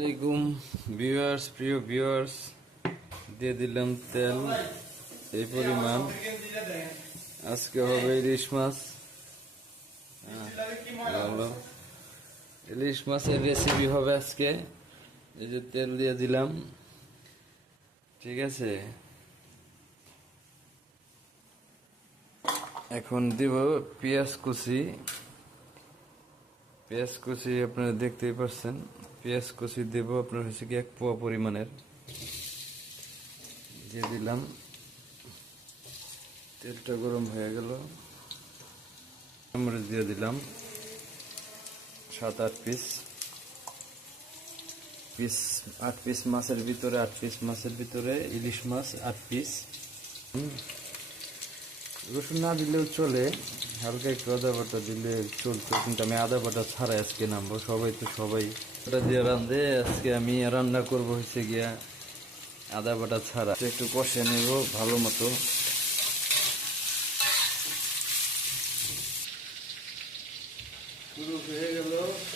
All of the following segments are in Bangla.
আসসালামাইকুম ভিউয়ার্স, প্রিয় ভিউয়ার্স, দিয়ে দিলাম তেল এই পরিমাণ। আজকে হবে ইলিশ মাছ। হলো ইলিশ মাছের রেসিপি হবে আজকে। এই যে তেল দিয়ে দিলাম, ঠিক আছে। এখন দিব পেঁয়াজ কুচি। পেঁয়াজ কুচি আপনারা দেখতেই পাচ্ছেন। পেঁয়াজ কুচি দেব আপনার হচ্ছে কি 1 পোয়া পরিমাণের দিয়ে দিলাম। তেলটা গরম হয়ে গেল, মরিচ দিয়ে দিলাম 7-8 পিস। 8 পিস মাছের ভিতরে 8 পিস মাছের ভিতরে ইলিশ মাছ 8 পিস। রসুন না দিলেও চলে, হালকা একটু আদা বাটা দিলে চলতো, কিন্তু আমি আদা বাটা ছাড়াই আজকে নামবো। সবাই ওটা দিয়ে রান্ধে, আজকে আমি রান্না করবো হচ্ছে গিয়া আদা বাটা ছাড়া। একটু কষে নেব ভালো মতো। শুরু হয়ে গেল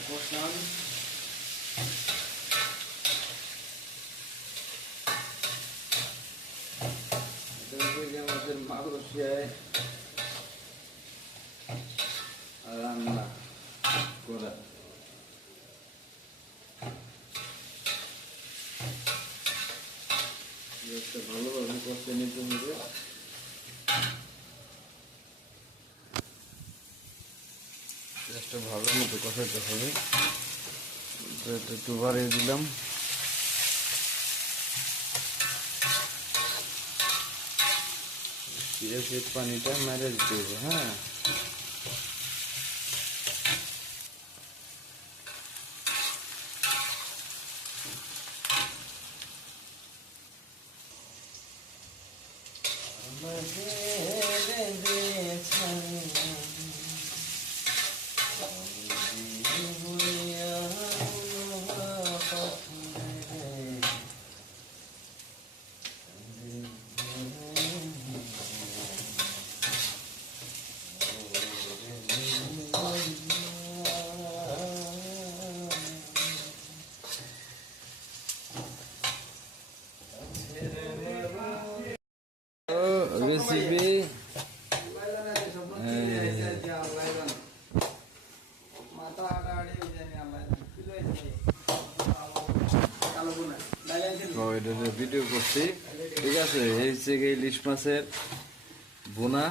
কষান। আমাদের মালয়েশিয়ায় রান্না করা। ভালোভাবে কষে নিতে হবে। পেঁয়াজটা ভালো মতো কষাতে হবে। একটু বাড়িয়ে দিলাম। পেঁয়াজের পানিটা মেরে দিতে হবে। হ্যাঁ, রেসিপি ভিডিও করছি, ঠিক আছে। এই হচ্ছে ইলিশ মাছের বোনা।